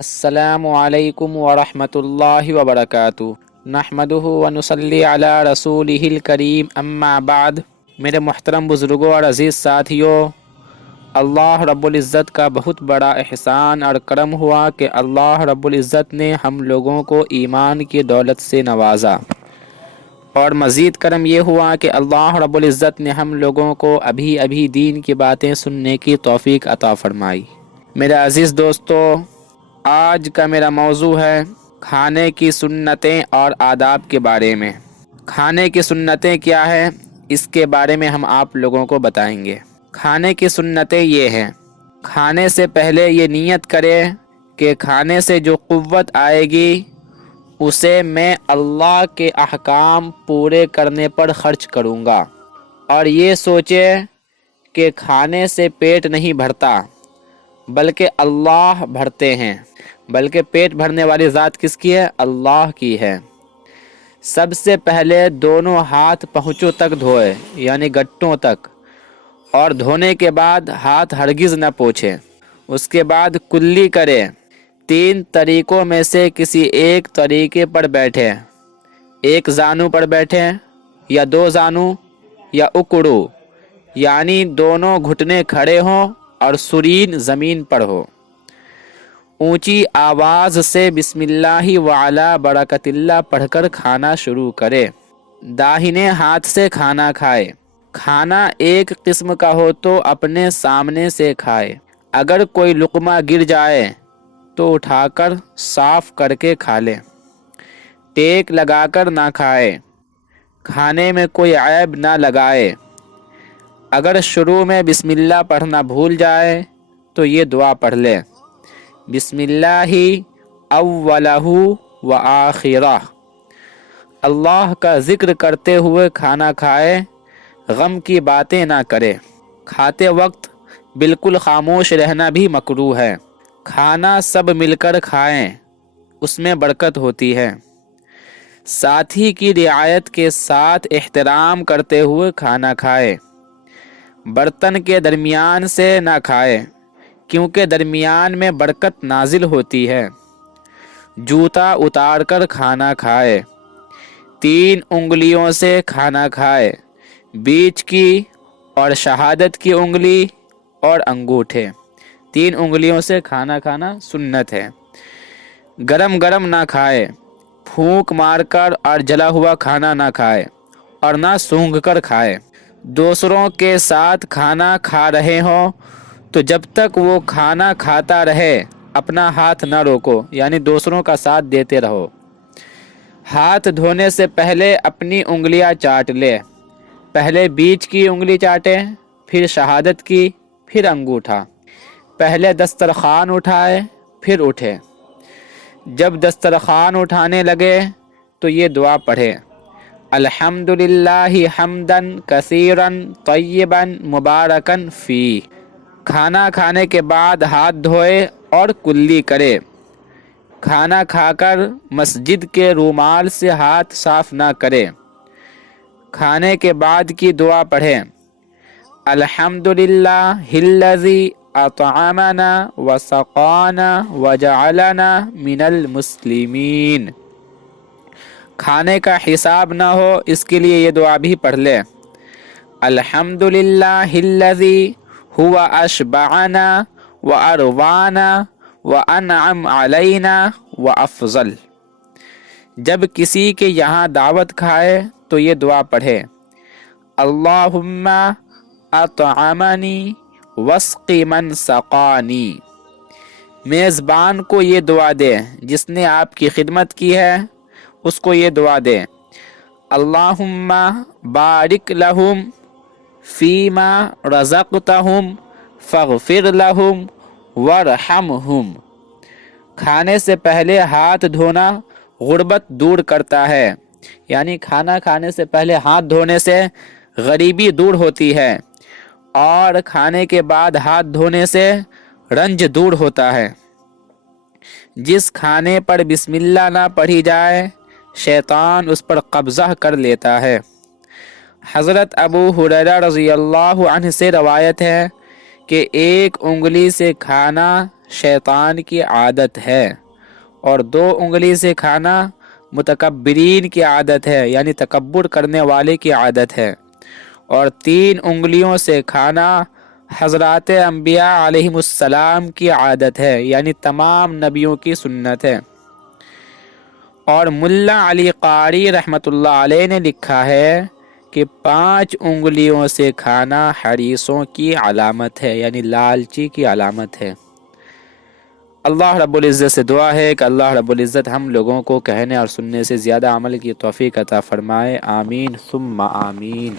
السلام علیکم ورحمۃ اللہ وبرکاتہ نحمدہ ونصلی علی رسولہ الکریم اما بعد۔ میرے محترم بزرگوں اور عزیز ساتھیوں، اللہ رب العزت کا بہت بڑا احسان اور کرم ہوا کہ اللہ رب العزت نے ہم لوگوں کو ایمان کی دولت سے نوازا، اور مزید کرم یہ ہوا کہ اللہ رب العزت نے ہم لوگوں کو ابھی دین کی باتیں سننے کی توفیق عطا فرمائی۔ میرے عزیز دوستو، آج کا میرا موضوع ہے کھانے کی سنتیں اور آداب کے بارے میں۔ کھانے کی سنتیں کیا ہے، اس کے بارے میں ہم آپ لوگوں کو بتائیں گے۔ کھانے کی سنتیں یہ ہیں: کھانے سے پہلے یہ نیت کرے کہ کھانے سے جو قوت آئے گی اسے میں اللہ کے احکام پورے کرنے پر خرچ کروں گا، اور یہ سوچے کہ کھانے سے پیٹ نہیں بھرتا بلکہ اللہ بھرتے ہیں، بلکہ پیٹ بھرنے والی ذات کس کی ہے؟ اللہ کی ہے۔ سب سے پہلے دونوں ہاتھ پہنچوں تک دھوئے، یعنی گٹوں تک، اور دھونے کے بعد ہاتھ ہرگز نہ پوچھے۔ اس کے بعد کلی کرے، 3 طریقوں میں سے کسی ایک طریقے پر بیٹھے، ایک زانو پر بیٹھے یا 2 زانو یا اکڑو، یعنی دونوں گھٹنے کھڑے ہوں اور سرین زمین پر ہو۔ اونچی آواز سے بسم اللہ وعلی برکت اللہ پڑھ کر کھانا شروع کرے۔ داہنے ہاتھ سے کھانا کھائے۔ کھانا ایک قسم کا ہو تو اپنے سامنے سے کھائے۔ اگر کوئی لقمہ گر جائے تو اٹھا کر صاف کر کے کھا لے۔ ٹیک لگا کر نہ کھائے۔ کھانے میں کوئی عیب نہ لگائے۔ اگر شروع میں بسم اللہ پڑھنا بھول جائے تو یہ دعا پڑھ لے: بسم اللہ اولہ و آخرہ۔ اللہ کا ذکر کرتے ہوئے کھانا کھائے، غم کی باتیں نہ کرے۔ کھاتے وقت بالکل خاموش رہنا بھی مکروہ ہے۔ کھانا سب مل کر کھائیں، اس میں برکت ہوتی ہے۔ ساتھی کی رعایت کے ساتھ احترام کرتے ہوئے کھانا کھائے۔ برتن کے درمیان سے نہ کھائے، کیونکہ درمیان میں برکت نازل ہوتی ہے۔ جوتا اتار کر کھانا کھائے۔ 3 انگلیوں سے کھانا کھائے، بیچ کی اور شہادت کی انگلی اور انگوٹھے۔ 3 انگلیوں سے کھانا کھانا سنت ہے۔ گرم گرم نہ کھائے، پھونک مار کر اور جلا ہوا کھانا نہ کھائے، اور نہ سونگھ کر کھائے۔ دوسروں کے ساتھ کھانا کھا رہے ہوں تو جب تک وہ کھانا کھاتا رہے اپنا ہاتھ نہ روکو، یعنی دوسروں کا ساتھ دیتے رہو۔ ہاتھ دھونے سے پہلے اپنی انگلیاں چاٹ لے۔ پہلے بیچ کی انگلی چاٹے، پھر شہادت کی، پھر انگوٹھا۔ پہلے دسترخوان اٹھائے، پھر اٹھے۔ جب دسترخوان اٹھانے لگے تو یہ دعا پڑھے: الحمدللہ حمداً کثیراً طیباً مبارکاً فیہ۔ کھانا کھانے کے بعد ہاتھ دھوئے اور کلی کرے۔ کھانا کھا کر مسجد کے رومال سے ہاتھ صاف نہ کرے۔ کھانے کے بعد کی دعا پڑھے: الحمدللہ الذی اطعمنا وسقانا وجعلنا من المسلمین۔ کھانے کا حساب نہ ہو اس کے لیے یہ دعا بھی پڑھ لے: الحمدللہ الذی هو اشبعنا واروانا وانعم علینا وافضل۔ جب کسی کے یہاں دعوت کھائے تو یہ دعا پڑھے: اللہم اطعمنی واسق من سقانی۔ میزبان کو یہ دعا دے، جس نے آپ کی خدمت کی ہے اس کو یہ دعا دے: اللہم بارک لہم فیما رزقتہم فاغفر لہم وارحمہم۔ کھانے سے پہلے ہاتھ دھونا غربت دور کرتا ہے، یعنی کھانا کھانے سے پہلے ہاتھ دھونے سے غریبی دور ہوتی ہے، اور کھانے کے بعد ہاتھ دھونے سے رنج دور ہوتا ہے۔ جس کھانے پر بسم اللہ نہ پڑھی جائے شیطان اس پر قبضہ کر لیتا ہے۔ حضرت ابو ہریرہ رضی اللہ عنہ سے روایت ہے کہ ایک انگلی سے کھانا شیطان کی عادت ہے، اور 2 انگلی سے کھانا متکبرین کی عادت ہے، یعنی تکبر کرنے والے کی عادت ہے، اور 3 انگلیوں سے کھانا حضرات انبیاء علیہم السلام کی عادت ہے، یعنی تمام نبیوں کی سنت ہے۔ اور ملا علی قاری رحمۃ اللہ علیہ نے لکھا ہے کہ 5 انگلیوں سے کھانا حریصوں کی علامت ہے، یعنی لالچی کی علامت ہے۔ اللہ رب العزت سے دعا ہے کہ اللہ رب العزت ہم لوگوں کو کہنے اور سننے سے زیادہ عمل کی توفیق عطا فرمائے، آمین ثم آمین۔